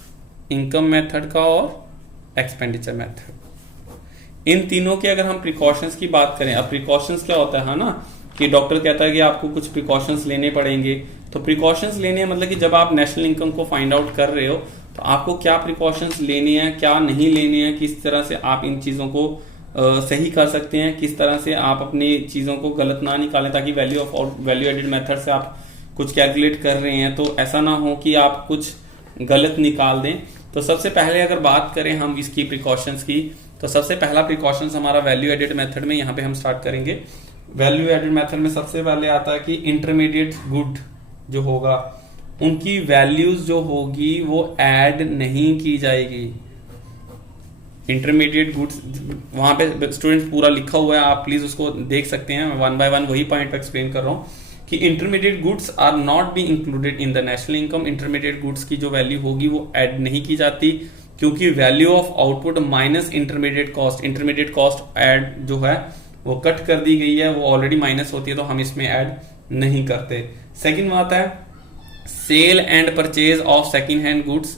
इनकम मेथड का और एक्सपेंडिचर मेथड। इन तीनों के अगर हम प्रिकॉशंस की बात करें, अब प्रिकॉशंस क्या होता है ना, कि डॉक्टर कहता है कि आपको कुछ प्रिकॉशंस लेने पड़ेंगे। तो प्रिकॉशंस लेने मतलब कि जब आप नेशनल इनकम को फाइंड आउट कर रहे हो तो आपको क्या प्रिकॉशंस लेनी है, क्या नहीं लेनी है, किस तरह से आप इन चीज़ों को सही कर सकते हैं, किस तरह से आप अपनी चीज़ों को गलत ना निकालें, ताकि वैल्यू एडेड मेथड से आप कुछ कैलकुलेट कर रहे हैं तो ऐसा ना हो कि आप कुछ गलत निकाल दें। तो सबसे पहले अगर बात करें हम इसकी प्रिकॉशंस की, तो सबसे पहला प्रिकॉशंस हमारा वैल्यू एडेड मेथड में यहाँ पे हम स्टार्ट करेंगे। वैल्यू एडेड मेथड में सबसे पहले आता है कि इंटरमीडिएट गुड जो होगा उनकी वैल्यूज जो होगी वो ऐड नहीं की जाएगी। इंटरमीडिएट गुड्स वहां पे स्टूडेंट पूरा लिखा हुआ है, आप प्लीज उसको देख सकते हैं। मैं 1 बाय 1 वही पॉइंट पे एक्सप्लेन कर रहा हूँ कि intermediate goods are not be included in the national income. Intermediate goods की जो वैल्यू होगी वो ऐड नहीं की जाती, क्योंकि value of output minus intermediate cost, intermediate cost add जो है वो कट कर दी गई है, वो ऑलरेडी माइनस होती है, तो हम इसमें ऐड नहीं करते। सेकंड बात है sale and purchase of second hand goods.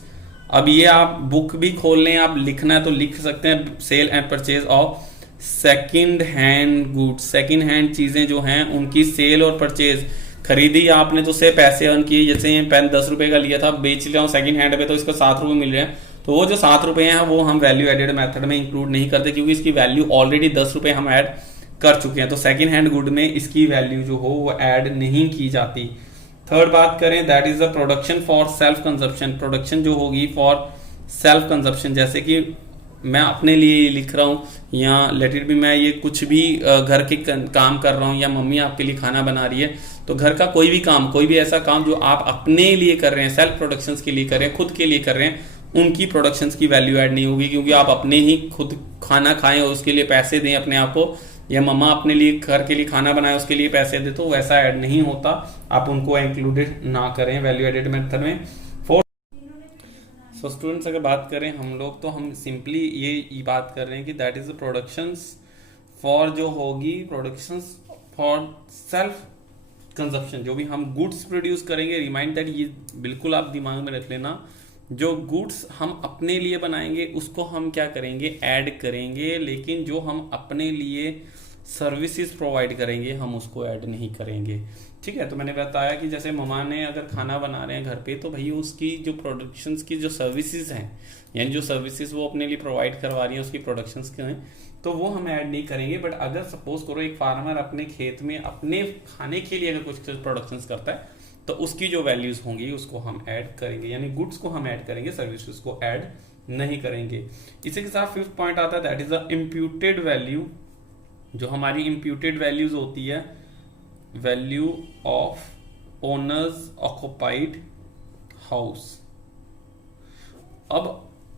अब ये आप बुक भी खोल लें, आप लिखना है तो लिख सकते हैं, sale and purchase of second hand goods. Second hand चीजें जो हैं उनकी सेल और परचेज, खरीदी आपने तो उससे पैसे अर्न किए, जैसे ये पेन 10 रुपए का लिया था, बेच लिया सेकंड हैंड पे तो इसको 7 रुपए मिल रहे हैं, तो वो जो 7 रुपए हैं वो हम वैल्यू एडेड मेथड में इंक्लूड नहीं करते, क्योंकि इसकी वैल्यू ऑलरेडी 10 रुपए हम ऐड कर चुके हैं। तो सेकंड हैंड गुड में इसकी वैल्यू जो हो वो ऐड नहीं की जाती। थर्ड बात करें that is the production for self consumption. Production जो होगी फॉर सेल्फ कंजप्शन, जैसे कि मैं अपने लिए लिख रहा हूँ या लेट इट बी मैं ये कुछ भी घर के काम कर रहा हूँ, या मम्मी आपके लिए खाना बना रही है, तो घर का कोई भी काम, कोई भी ऐसा काम जो आप अपने लिए कर रहे हैं, सेल्फ प्रोडक्शन के लिए कर रहे हैं, खुद के लिए कर रहे हैं, उनकी प्रोडक्शन की वैल्यू ऐड नहीं होगी, क्योंकि आप अपने ही खुद खाना खाएं और उसके लिए पैसे दें अपने आप को, या मम्मा अपने लिए घर के लिए खाना बनाए उसके लिए पैसे दे, तो वैसा ऐड नहीं होता, आप उनको इंक्लूडेड ना करें वैल्यू एडेड मेथड में। सो स्टूडेंट्स अगर बात करें हम लोग, तो हम सिंपली ये बात कर रहे हैं कि that is the productions for जो होगी प्रोडक्शंस फॉर सेल्फ कंजप्शन। जो भी हम गुड्स प्रोड्यूस करेंगे, रिमाइंड दैट, ये बिल्कुल आप दिमाग में रख लेना, जो गुड्स हम अपने लिए बनाएंगे उसको हम क्या करेंगे, ऐड करेंगे, लेकिन जो हम अपने लिए सर्विसेज प्रोवाइड करेंगे हम उसको ऐड नहीं करेंगे। ठीक है, तो मैंने बताया कि जैसे ममा ने अगर खाना बना रहे हैं घर पे, तो भाई उसकी जो प्रोडक्शंस की जो सर्विसेज हैं, यानी जो सर्विसेज वो अपने लिए प्रोवाइड करवा रही है उसकी प्रोडक्शंस के हैं, तो वो हम ऐड नहीं करेंगे। बट अगर सपोज करो एक फार्मर अपने खेत में अपने खाने के लिए अगर कुछ प्रोडक्शंस करता है, तो उसकी जो वैल्यूज होंगी उसको हम ऐड करेंगे, यानी गुड्स को हम ऐड करेंगे, सर्विसेज को ऐड नहीं करेंगे। इसी के साथ फिफ्थ पॉइंट आता है that is the imputed value. जो हमारी इम्प्यूटेड वैल्यूज होती है, value of owners occupied house. अब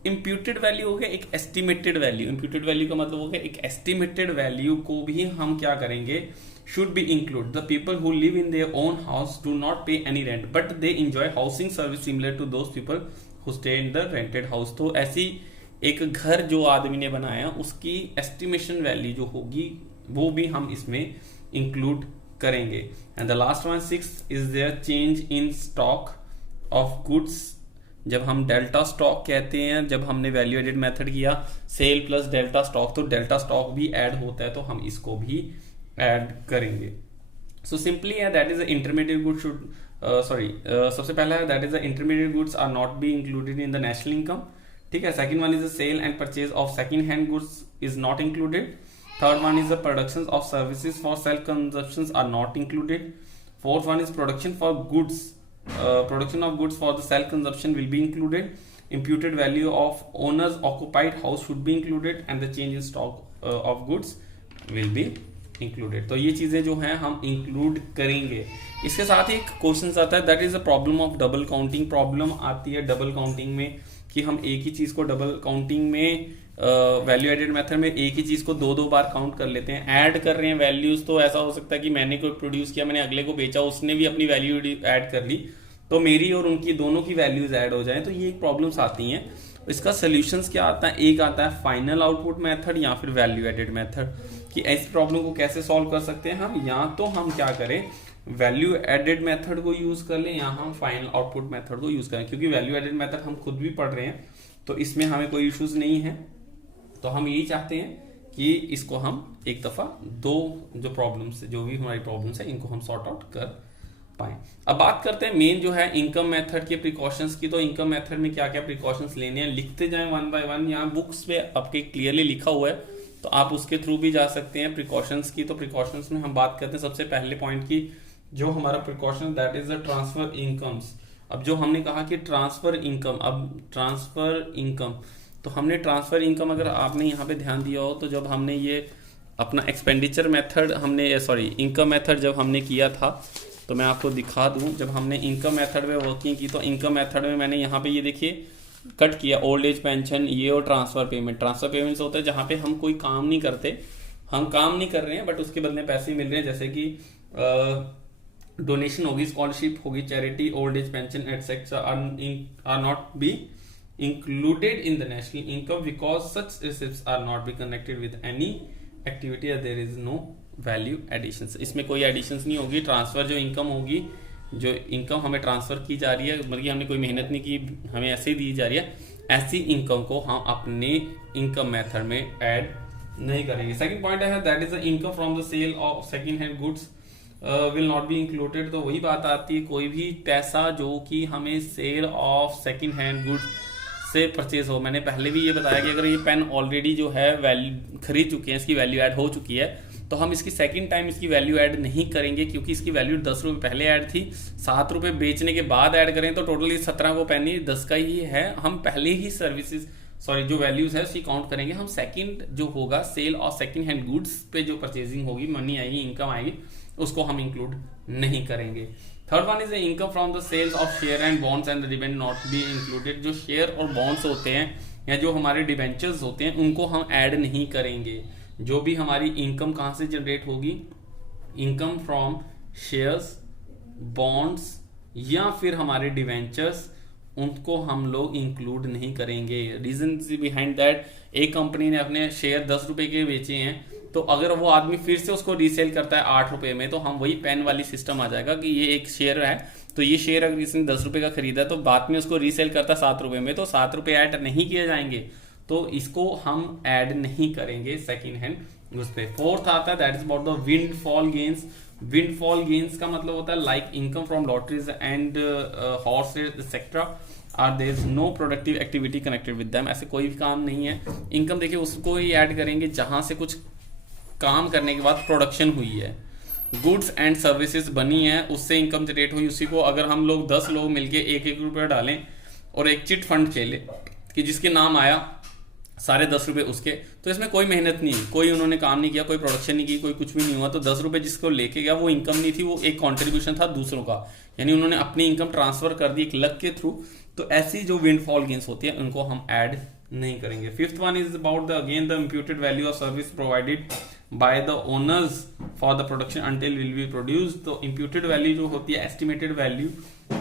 इम्प्यूटेड वैल्यू हो गया एक एस्टिमेटेड वैल्यू। इम्प्यूटेड वैल्यू का मतलब हो गया एक एस्टिमेटेड वैल्यू को भी हम क्या करेंगे, should be include the people who live in their own house do not pay any rent but they enjoy housing service similar to those people who stay in the rented house। तो ऐसी एक घर जो आदमी ने बनाया उसकी estimation value जो होगी वो भी हम इसमें इंक्लूड करेंगे। And the last one 6 is their change in stock of goods जब हम डेल्टा स्टॉक कहते हैं, जब हमने वैल्यू एडेड मेथड किया सेल प्लस डेल्टा स्टॉक, तो डेल्टा स्टॉक भी ऐड होता है, तो हम इसको भी ऐड करेंगे। सो सिंपली है that is the intermediate good should सबसे पहला है that is the intermediate goods are not be included in the national income, ठीक है। Second one is the sale and purchase of second hand goods is not included. Third one is the production of services for self consumptions are not included. Fourth one is production for goods. Production of goods for the self consumption will be included. Imputed value of owner's occupied house should be included and the change in stock of goods will be included. तो ये चीजें जो हैं हम include करेंगे। इसके साथ ही एक क्वेश्चन आता है that is the problem of double counting. Problem आती है डबल काउंटिंग में कि हम एक ही चीज को डबल काउंटिंग में वैल्यू एडेड मेथड में एक ही चीज को दो दो बार काउंट कर लेते हैं, ऐड कर रहे हैं वैल्यूज। तो ऐसा हो सकता है कि मैंने कोई प्रोड्यूस किया, मैंने अगले को बेचा, उसने भी अपनी वैल्यू ऐड कर ली, तो मेरी और उनकी दोनों की वैल्यूज ऐड हो जाए, तो ये एक प्रॉब्लम्स आती हैं। इसका सोल्यूशंस क्या आता है, एक आता है फाइनल आउटपुट मेथड या फिर वैल्यू एडेड मेथड, कि इस प्रॉब्लम को कैसे सॉल्व कर सकते हैं हम, या तो हम क्या करें वैल्यू एडेड मेथड को यूज कर लें या हम फाइनल आउटपुट मेथड को यूज करें। क्योंकि वैल्यू एडेड मेथड हम खुद भी पढ़ रहे हैं तो इसमें हमें कोई इश्यूज नहीं है, तो हम यही चाहते हैं कि इसको हम एक दफा दो जो प्रॉब्लम्स, जो भी हमारी प्रॉब्लम्स है, इनको हम सॉर्ट आउट कर पाए। अब बात करते हैं मेन जो है इनकम मेथड के प्रिकॉशंस की। तो इनकम मेथड में क्या क्या प्रिकॉशंस लेने हैं, लिखते जाएं वन बाय वन। यहाँ बुक्स पे आपके क्लियरली लिखा हुआ है, तो आप उसके थ्रू भी जा सकते हैं प्रिकॉशंस की। तो प्रिकॉशंस में हम बात करते हैं सबसे पहले पॉइंट की, जो हमारा precaution that is the transfer incomes. अब जो हमने कहा कि ट्रांसफर इनकम, अब ट्रांसफर इनकम, तो हमने ट्रांसफर इनकम, अगर आपने यहाँ पे ध्यान दिया हो तो जब हमने ये अपना एक्सपेंडिचर मेथड हमने इनकम मेथड जब हमने किया था, तो मैं आपको दिखा दूं, जब हमने इनकम मेथड में वर्किंग की तो इनकम मेथड में मैंने यहाँ पे ये देखिए कट किया ओल्ड एज पेंशन ये और ट्रांसफर पेमेंट। ट्रांसफर पेमेंट्स होता है जहाँ पे हम कोई काम नहीं करते, हम काम नहीं कर रहे हैं बट उसके बदले पैसे मिल रहे हैं, जैसे कि डोनेशन होगी, स्कॉलरशिप होगी, charity, old age pension etcetera are not be included in the national income because such receipts are not be connected with any activity or there is no value additions। इसमें कोई editions नहीं होगी। Transfer जो income होगी, जो income हमें transfer की जा रही है, मतलब हमने कोई मेहनत नहीं की, हमें ऐसे ही दी जा रही है, ऐसी इनकम को हम अपने इनकम मेथड में ऐड नहीं करेंगे। सेकंड पॉइंट है that is the income from the sale of second hand goods will not be included. तो वही बात आती है, कोई भी पैसा जो कि हमें sale of second hand goods से परचेज हो। मैंने पहले भी ये बताया कि अगर ये पेन ऑलरेडी जो है वैल्यू खरीद चुके हैं, इसकी वैल्यू ऐड हो चुकी है, तो हम इसकी सेकंड टाइम इसकी वैल्यू ऐड नहीं करेंगे, क्योंकि इसकी वैल्यू 10 रुपये पहले ऐड थी, 7 रुपये बेचने के बाद ऐड करें तो टोटली 17 को पेन ही 10 का ही है। हम पहले ही सर्विसेज जो वैल्यूज है उसकी काउंट करेंगे। हम सेकंड जो होगा सेल और सेकंड हैंड गुड्स पे जो परचेजिंग होगी, मनी आएगी, इनकम आएगी, उसको हम इंक्लूड नहीं करेंगे। Third one is the income from the sales of share and bonds and debenture not be included. जो शेयर और बॉन्ड्स होते हैं या जो हमारे डिबेंचर्स होते हैं उनको हम ऐड नहीं करेंगे। जो भी हमारी इनकम कहाँ से जनरेट होगी, इनकम फ्रॉम शेयर्स, बॉन्ड्स या फिर हमारे डिबेंचर्स, उनको हम लोग इंक्लूड नहीं करेंगे। रीजन बिहाइंड दैट, एक कंपनी ने अपने शेयर 10 रुपए के बेचे हैं, तो अगर वो आदमी फिर से उसको रीसेल करता है 8 रुपए में, तो हम वही पेन वाली सिस्टम आ जाएगा कि ये एक शेयर है, तो ये शेयर अगर इसने 10 रुपए का खरीदा है तो बाद में उसको रीसेल करता है 7 रुपए में, तो 7 रुपए ऐड नहीं किए जाएंगे, तो इसको हम ऐड नहीं करेंगे सेकेंड हैंड उस पे। फोर्थ आता है that is about the windfall gains. Windfall gains का मतलब होता है like income from lotteries and horse race etcetera are there is no productive activity connected with them. ऐसे कोई भी काम नहीं है। इनकम देखिए उसको ही ऐड करेंगे जहां से कुछ काम करने के बाद प्रोडक्शन हुई है, गुड्स एंड सर्विसेज बनी है, उससे इनकम जनरेट हुई, उसी को अगर हम लोग 10 लोग मिलके 1-1 रुपया डालें और एक चिट फंड खेले कि जिसके नाम आया सारे 10 रुपए उसके, तो इसमें कोई मेहनत नहीं, कोई उन्होंने काम नहीं किया, कोई प्रोडक्शन नहीं की, कोई कुछ भी नहीं हुआ, तो 10 रुपए जिसको लेके गया वो इनकम नहीं थी, वो एक कॉन्ट्रीब्यूशन था दूसरों का, यानी उन्होंने अपनी इनकम ट्रांसफर कर दी एक लक के थ्रू। तो ऐसी जो विंडफॉल गेन्स होती है उनको हम ऐड नहीं करेंगे। Fifth one is about the again the imputed value of service provided by the owners for the production until will be produced. तो इम्प्यूटेड वैल्यू जो होती है, एस्टिमेटेड वैल्यू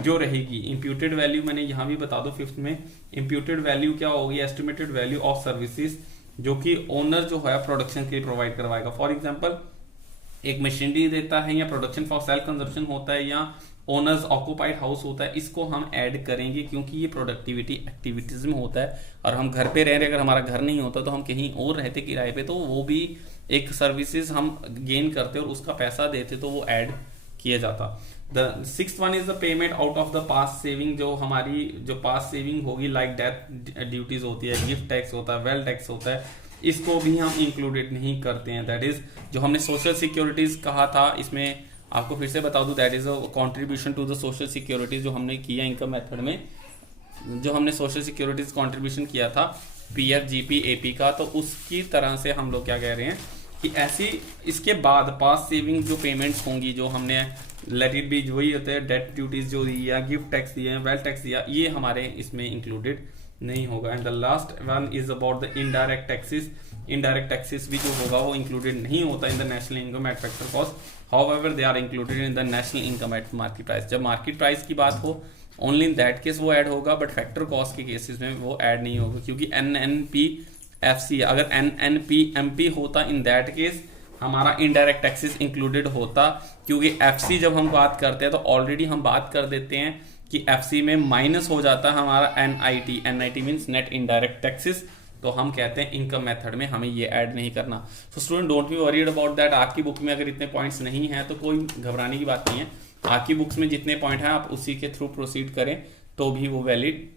जो रहेगी, इम्प्यूटेड वैल्यू मैंने यहां भी बता दो फिफ्थ में, इम्प्यूटेड वैल्यू क्या होगी, एस्टिमेटेड वैल्यू ऑफ सर्विसेज जो कि ओनर जो है प्रोडक्शन के लिए प्रोवाइड करवाएगा। फॉर एग्जाम्पल एक मशीनरी देता है या प्रोडक्शन फॉर सेल्फ कंजप्शन होता है या ओनर्स ऑक्यूपाइड हाउस होता है, इसको हम ऐड करेंगे क्योंकि ये प्रोडक्टिविटी एक्टिविटीज में होता है। और हम घर पे रह रहे, अगर हमारा घर नहीं होता तो हम कहीं और रहते किराए पे, तो वो भी एक सर्विसेज हम गेन करते और उसका पैसा देते, तो वो ऐड किया जाता। The sixth one is the payment out of the past saving. जो हमारी जो पास्ट सेविंग होगी, लाइक डेथ ड्यूटीज होती है, गिफ्ट टैक्स होता है, वेल्थ टैक्स होता है, इसको भी हम इंक्लूडेड नहीं करते हैं। दैट इज जो हमने सोशल सिक्योरिटीज कहा था, इसमें आपको फिर से बता दूं, that is a contribution to the social securities जो हमने किया इनकम मेथड में, जो हमने सोशल सिक्योरिटीज कॉन्ट्रीब्यूशन किया था पीएफ जीपी एपी का, तो उसकी तरह से हम लोग क्या कह रहे हैं कि ऐसी इसके बाद पास सेविंग जो पेमेंट्स होंगी, जो हमने लेट इट बी वही होते हैं डेट ड्यूटीज जो दी या गिफ्ट टैक्स दिए, वेल्थ टैक्स दिया, ये हमारे इसमें इंक्लूडेड नहीं होगा। And the last one is about the indirect taxes. Indirect taxes भी जो होगा वो इंक्लूडेड नहीं होता in the national income at factor cost, however they are included in the national income at market price. जब market price की बात हो, ओनली इन दैट केस वो ऐड होगा, बट फैक्टर कॉस्ट के केसेस में वो ऐड नहीं होगा, क्योंकि NNP-FC अगर NNP-MP होता, इन दैट केस हमारा इनडायरेक्ट टैक्सेस इंक्लूडेड होता, क्योंकि FC जब हम बात करते हैं तो ऑलरेडी हम बात कर देते हैं कि FC में माइनस हो जाता है हमारा NIT means net indirect taxes, तो हम कहते हैं इनकम मेथड में हमें ये ऐड नहीं करना। So student don't be worried about that. आपकी बुक में अगर इतने पॉइंट्स नहीं हैं तो कोई घबराने की बात नहीं है, आपकी बुक्स में जितने पॉइंट हैं आप उसी के थ्रू प्रोसीड करें तो भी वो वैलिड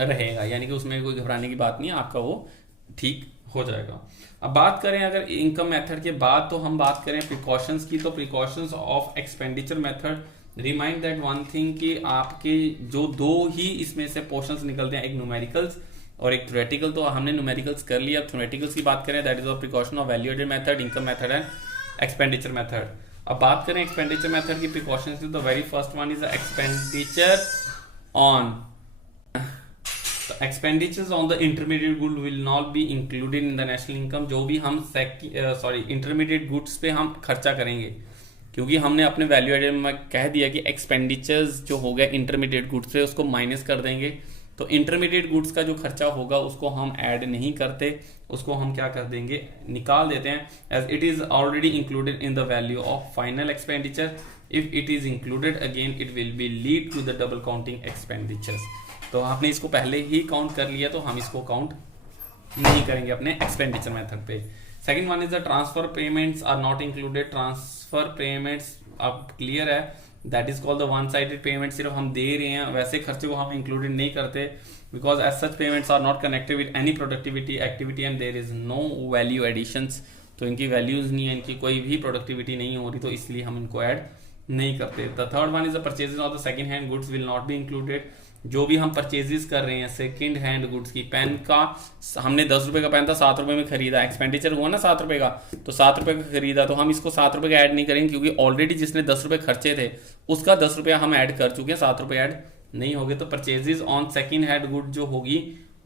रहेगा, यानी कि उसमें कोई घबराने की बात नहीं है, आपका वो ठीक हो जाएगा। अब बात करें अगर इनकम मेथड के बाद, तो हम बात करें प्रिकॉशंस की, तो precautions of expenditure method. Remind that one thing कि आपके जो दो ही इसमें से पोर्शंस निकलते हैं, एक न्यूमेरिकल्स और एक थ्योरेटिकल, तो हमने न्यूमेरिकल्स कर लिया। अब थ्योरेटिकल्स की बात करें, that is of precaution of value added method, income method and expenditure method. अब बात करें एक्सपेंडिचर मेथड की प्रिकॉशंस की, तो very first one is expenditure on expenditures on the intermediate good will not be included in the national income। जो भी हम intermediate goods पे हम खर्चा करेंगे, क्योंकि हमने अपने वैल्यू एडेड में कह दिया कि एक्सपेंडिचर्स जो हो गया इंटरमीडिएट गुड्स पे उसको माइनस कर देंगे, तो इंटरमीडिएट गुड्स का जो खर्चा होगा उसको हम ऐड नहीं करते, उसको हम क्या कर देंगे, निकाल देते हैं, as it is already included in the value of final expenditure. If it is included again it will be lead to the double counting expenditures. तो आपने इसको पहले ही काउंट कर लिया, तो हम इसको काउंट नहीं करेंगे अपने एक्सपेंडिचर मेथड पे। Second one is the transfer payments are not included. Transfer payments अब क्लियर है, that is called the one sided payment. सिर्फ हम दे रहे हैं, वैसे खर्चे को हम इंक्लूडेड नहीं करते, because as such payments are not connected with any productivity activity and there is no value additions. तो इनकी वैल्यूज नहीं है, इनकी कोई भी प्रोडक्टिविटी नहीं हो रही, तो इसलिए हम इनको ऐड नहीं करते। The third one is the purchases of the second hand goods will not be included. जो भी हम परचेजेस कर रहे हैं सेकंड हैंड गुड्स की, पेन का हमने 10 रुपए का पेन था 7 रुपए में खरीदा, एक्सपेंडिचर हुआ ना 7 रुपए का, तो 7 रुपए का खरीदा, तो हम इसको 7 रुपए का ऐड नहीं करेंगे, क्योंकि ऑलरेडी जिसने 10 रुपए खर्चे थे उसका 10 रुपया हम ऐड कर चुके हैं, 7 रुपए ऐड नहीं होंगे। तो purchases on second hand good जो होगी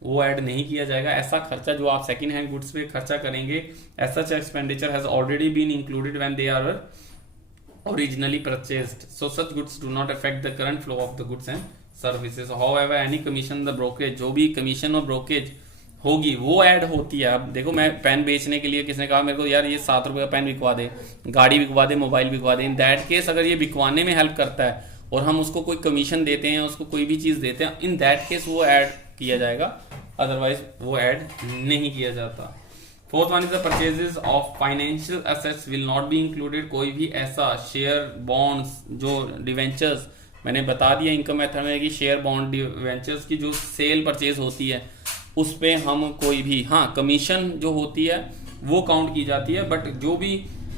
वो ऐड नहीं किया जाएगा। ऐसा खर्चा जो आप सेकंड हैंड गुड्स पे खर्चा करेंगे, ऐसा expenditure has already been included when they are originally purchased, so such goods do not affect the current flow of the goods and services। however any commission the brokerage, जो भी commission और brokerage होगी वो add होती है। अब देखो, मैं पेन बेचने के लिए किसने कहा मेरे को यार ये 7 रुपए का पेन बिकवा दे, गाड़ी बिकवा दे, मोबाइल बिकवा दे, इन दैट केस अगर ये बिकवाने में हेल्प करता है और हम उसको कोई कमीशन देते हैं, उसको कोई भी चीज देते हैं, इन दैट केस वो ऐड किया जाएगा, अदरवाइज वो ऐड नहीं किया जाता। Fourth one is the purchases of financial assets will not be included. कोई भी ऐसा शेयर बॉन्ड्स जो डिवेंचर्स, मैंने बता दिया इनकम मेथड में कि शेयर बॉन्ड डिवेंचर्स की जो सेल परचेज होती है उस पे हम कोई भी, हाँ कमीशन जो होती है वो काउंट की जाती है, बट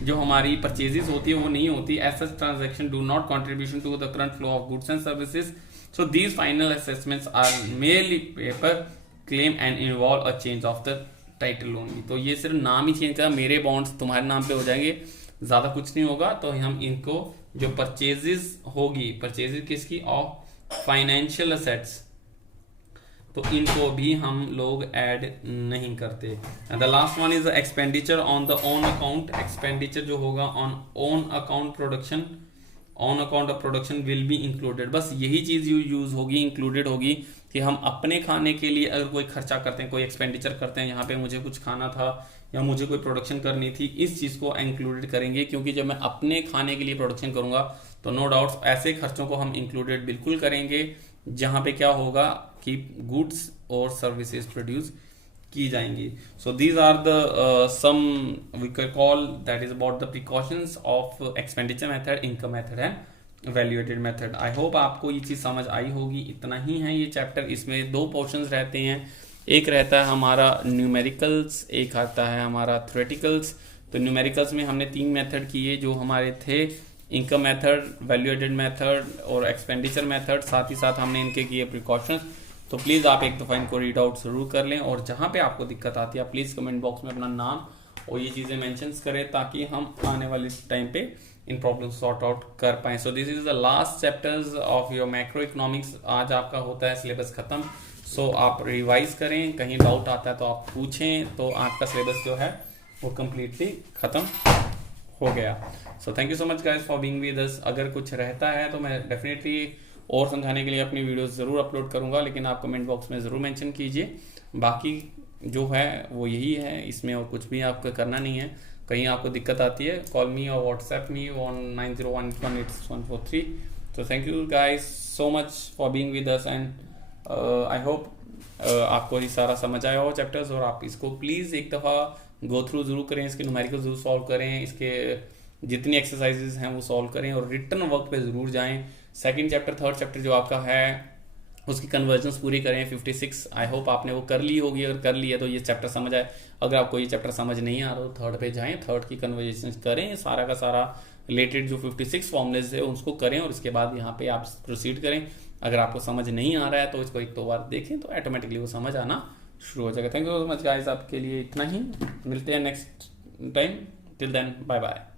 जो हमारी परचेजेस होती है वो नहीं होती। Asset transaction do not contribution to the current flow of goods and services, so these final assessments are merely paper claim and involve a change of the title only. तो ये सिर्फ नाम ही चेंज करा, मेरे बॉन्ड्स तुम्हारे नाम पे हो जाएंगे, ज्यादा कुछ नहीं होगा। तो हम इनको जो परचेजेस होगी, परचेजेस किसकी, ऑफ फाइनेंशियल असेट्स, तो इनको भी हम लोग ऐड नहीं करते। And the last one is expenditure on the own account. Expenditure जो होगा on own account production, on account of production will be included. बस यही चीज यूज होगी, इंक्लूडेड होगी कि हम अपने खाने के लिए अगर कोई खर्चा करते हैं, कोई एक्सपेंडिचर करते हैं, यहाँ पे मुझे कुछ खाना था या मुझे कोई प्रोडक्शन करनी थी, इस चीज को इंक्लूडेड करेंगे। क्योंकि जब मैं अपने खाने के लिए प्रोडक्शन करूंगा तो नो डाउट ऐसे खर्चों को हम इंक्लूडेड बिल्कुल करेंगे जहां पे क्या होगा कि गुड्स और सर्विसेज प्रोड्यूस की जाएंगी। So these are the sum we can call that is about the precautions of expenditure method, income method and valuated method. I hope आपको ये चीज समझ आई होगी। इतना ही है ये चैप्टर। इसमें 2 पोर्शंस रहते हैं, एक रहता है हमारा न्यूमेरिकल्स, एक आता है हमारा थ्योरेटिकल्स। तो न्यूमेरिकल्स में हमने 3 मेथड किए जो हमारे थे, इनकम मेथड, वैल्यूएटेड मेथड और एक्सपेंडिचर मेथड। साथ ही साथ हमने इनके किए प्रिकॉशंस। तो प्लीज़ आप एक दफ़ा इनको रीड आउट ज़रूर कर लें, और जहाँ पे आपको दिक्कत आती है प्लीज़ कमेंट बॉक्स में अपना नाम और ये चीज़ें मेंशन करें ताकि हम आने वाले टाइम पे इन प्रॉब्लम सॉर्ट आउट कर पाएँ। So this is the last chapters of your macro economics. आज आपका होता है सिलेबस ख़त्म। सो आप रिवाइज करें, कहीं डाउट आता है तो आप पूछें, तो आपका सिलेबस जो है वो कम्प्लीटली ख़त्म हो गया। So thank you so much guys for being with us. अगर कुछ रहता है तो मैं डेफिनेटली और समझाने के लिए अपनी वीडियोस ज़रूर अपलोड करूंगा, लेकिन आप कमेंट बॉक्स में ज़रूर मेंशन कीजिए। बाकी जो है वो यही है, इसमें और कुछ भी आपको करना नहीं है। कहीं आपको दिक्कत आती है, कॉल मी और व्हाट्सएप मी ऑन 9011816143। तो thank you guys so much for being with us and I hope आपको ये सारा समझ आया हो चैप्टर्स, और आप इसको प्लीज़ एक दफ़ा गो थ्रू ज़रूर करें, इसके न्यूमेरिकल ज़रूर सॉल्व करें, इसके जितनी एक्सरसाइजेज हैं वो सॉल्व करें और रिटर्न वर्क पे ज़रूर जाएं। सेकंड चैप्टर, थर्ड चैप्टर जो आपका है उसकी कन्वर्जन्स पूरी करें 56। आई होप आपने वो कर ली होगी, अगर कर ली है तो ये चैप्टर समझ आए। अगर आपको ये चैप्टर समझ नहीं आ रहा तो थर्ड पे जाएं, थर्ड की कन्वर्जेशन करें, सारा का सारा रिलेटेड जो 56 फॉर्मूलेज है उसको करें और उसके बाद यहाँ पे आप प्रोसीड करें। अगर आपको समझ नहीं आ रहा है तो इसको 1-2 बार देखें तो ऑटोमेटिकली वो समझ आना शुरू हो जाएगा। Thank you so much guys, आपके लिए इतना ही। मिलते हैं next time. Till then bye bye.